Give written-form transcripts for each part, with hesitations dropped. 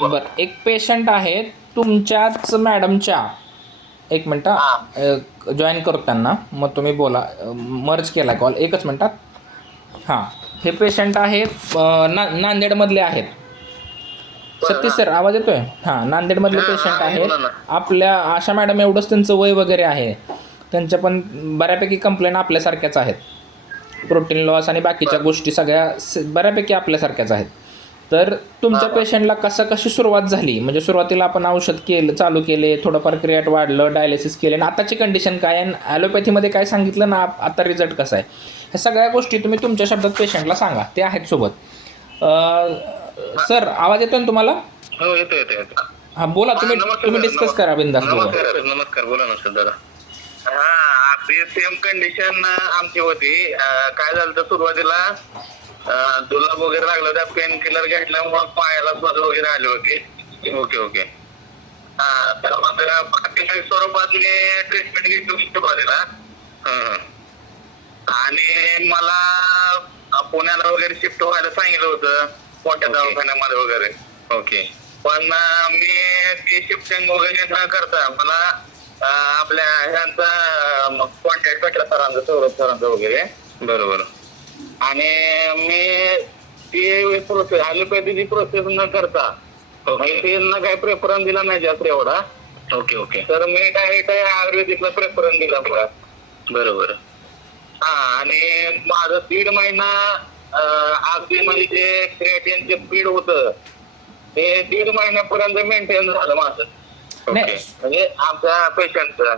बरं, एक पेशंट आहे तुमच्याच मॅडमच्या. एक मिनटं, जॉईन करतो त्यांना, मग तुम्ही बोला. मर्ज केला कॉल, एकच मिनटात. हां, हे पेशंट आहेत नांदेडमधले आहेत. सतीश सर, आवाज येतोय? हां, नांदेडमधले पेशंट आहेत. आपल्या आशा मॅडम एवढंच त्यांचं वय वगैरे आहे. त्यांच्या पण बऱ्यापैकी कंप्लेंट आपल्यासारख्याच आहेत. प्रोटीन लॉस आणि बाकीच्या गोष्टी सगळ्या बऱ्यापैकी आपल्यासारख्याच आहेत. तर तुमच्या पेशंटला कशी सुरुवात झाली? म्हणजे सुरुवातीला आपण औषध चालू केले, थोडंफार क्रिएट वाढलं, डायलिसिस केले, आणि आताची कंडिशन काय आहे, ॲलोपॅथीमध्ये काय सांगितलं ना, आता रिझल्ट कसा आहे, ह्या सगळ्या गोष्टी तुम्ही तुमच्या शब्दात पेशंटला सांगा. ते आहेत सोबत. सर, आवाज येतोय ना तुम्हाला? हो, येतो. हां, बोला. तुम्ही डिस्कस करा, बिंदास बोला. नमस्कार, बोला ना सर जरा. हा, आपली सेम कंडिशन आमची होती. काय झालं तर सुरुवातीला जुलाब वगैरे लागला, त्या पेन किलर घेतल्यामुळे पायाला स्वत वगैरे आले होते. ओके. हा, तर प्राथमिक स्वरूपात मी ट्रीटमेंट घेतली सुरुवातीला. आणि मला पुण्याला वगैरे शिफ्ट व्हायला सांगितलं होतं, मोठ्या दवाखान्यामध्ये वगैरे. ओके. पण मी ते शिफ्टिंग वगैरे न करता मला आपल्या ह्यांचा कॉन्टॅक्ट भेटला सरांचा, सौरभ सरांचा वगैरे. बरोबर. आणि मी ती प्रोसेस, ॲलोपॅथीची प्रोसेस न करता त्यांना काही प्रेफरन्स दिला नाही जास्त एवढा. ओके. तर मी डायरेक्ट आयुर्वेदिकला प्रेफरन्स दिला मला. बरोबर. हा, आणि माझं 1.5 महिना अगदी म्हणजे जे क्रिएटिनचे स्पीड होतं ते 1.5 महिन्यापर्यंत मेंटेन झालं माझं. म्हणजे आमच्या पेशंटचं.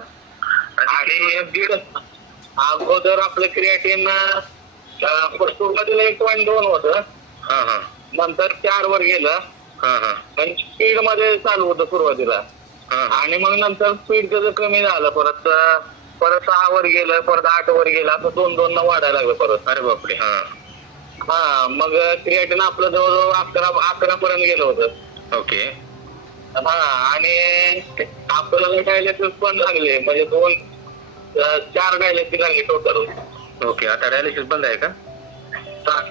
आणि अगोदर आपलं क्रिएटिन सुरुवातीला 1.2 होतं, नंतर 4 वर गेलं. स्पीड मध्ये चालू होतं सुरुवातीला, आणि मग नंतर स्पीड त्याचं कमी झालं, परत 6 वर गेलं, परत 8 वर गेलं, असं 2 न वाढायला लागलं परत. अरे बापरे. हा, मग क्रिएटिन आपलं जवळजवळ 11 पर्यंत गेलं होतं. ओके. हा, आणि आपल्याला डायलिसिस पण लागले, म्हणजे 4 डायलिसिस लागले टोटल. ओके. आता डायलिसिस बंद आहे का?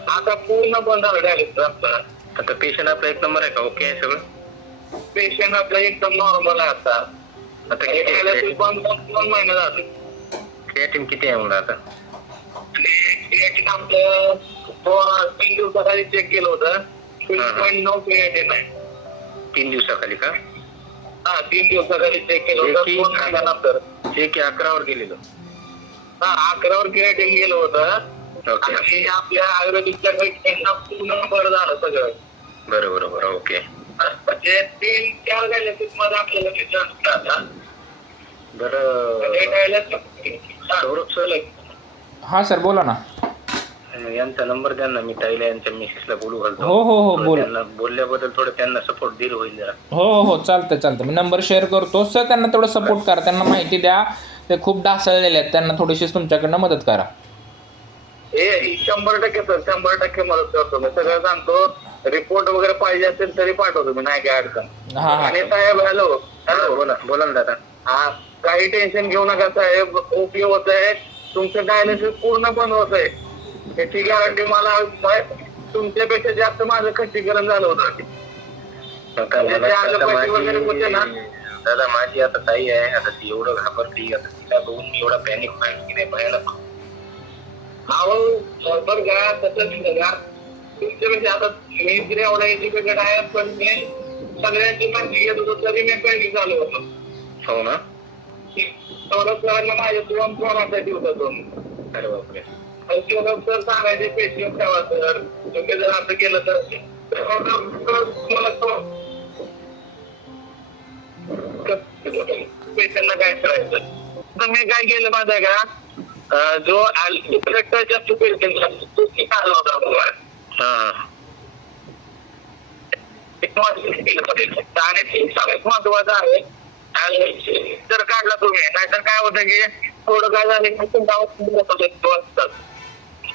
आता पूर्ण बंद झालं डायलिसिस आपलं. आता पेशंट आपला 1 नंबर आहे का? ओके आहे सगळं? पेशंट आपला एकदम नॉर्मल आहे आता. डायलिसिस बंद 2 महिने झाले. क्रिएटिन किती आहे म्हणलं आता? क्रिएटिन आपलं 3 दिवसाखाली चेक केलं होतं, 3.9 क्रिएटिन आहे. 3 दिवसाखाली का? हा, 3 दिवसाखाली चेक केलं होतं. 2 महिन्यानंतर चेक 11 वर गेलेलं. हा, 11 वर क्रिएटिन गेलं होतं. आणि आपल्या आयुर्वेदिकच्या ट्रीटमेंटला पूर्ण बरं झालं सगळं. बरोबर. ओके. म्हणजे 3-4 डायलिसिस मध्ये आपल्याला रिझल्ट आला. बरं. हां सर, बोला ना. यांचा नंबर द्या ना, मी ताईला यांच्या मिसेसला बोलू घालतो. हो, बोला. त्यांना बोलल्याबद्दल थोडं त्यांना सपोर्ट दिलं होईल जरा. हो, चालतं. मी नंबर शेअर करतो. सर, त्यांना तेवढं सपोर्ट करा, त्यांना माहिती द्या. ते खूप ढासळलेले आहेत, त्यांना थोडीशी तुमच्याकडनं मदत करा. 100% सर, 100% मदत करतो मी. सगळं सांगतो. रिपोर्ट वगैरे पाहिजे असेल तरी पाठवतो मी, नाही काय अडचण. आणि साहेब, हॅलो, बोला ना दादा. हा, काही टेन्शन घेऊ नका साहेब, ओके होत आहे. तुमचं डायलिसिस पूर्ण बंद होत आहे, याची गॅरंटी मला. तुमच्यापेक्षा जास्त माझं खच्चीकरण झालं होतं. दादा, माझी आता ताई आहे, आता ती एवढं घाबरली, आता तिला बघून मी एवढा पॅनिक व्हायला की नाही भयानक. बरं का, तसंच का तुमच्यापेक्षा आता मी तरी एवढा एज्युकेटेड आहे, पण मी सगळ्यांची माहिती घेत होतो तरी मी पॅनिक झालो होतो. हो ना. सौरभ माझ्या 2 फोनासाठी होता तो. अरे बापरे. सौरभ सर सांगायचे पेशंट ठेवा सर, तुम्ही जर असं केलं तर पेशंटला काय करायचं. तर मी काय केलं माहिती आहे का, जो जास्त पेशंट आला होता आणि सगळ्यात महत्वाचं आहे जर काढला तुम्ही, नाहीतर काय होतं की थोडं काय झालं.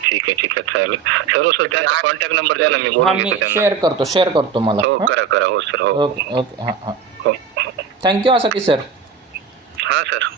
ठीक आहे, चालेल. सर त्यांचा कॉन्टॅक्ट नंबर द्या ना, मी बोलून घेतो त्यांना. शेअर करतो मला. हो, करा. हो सर. हो. ओके. हां. Thank you Satish sir. हां सर.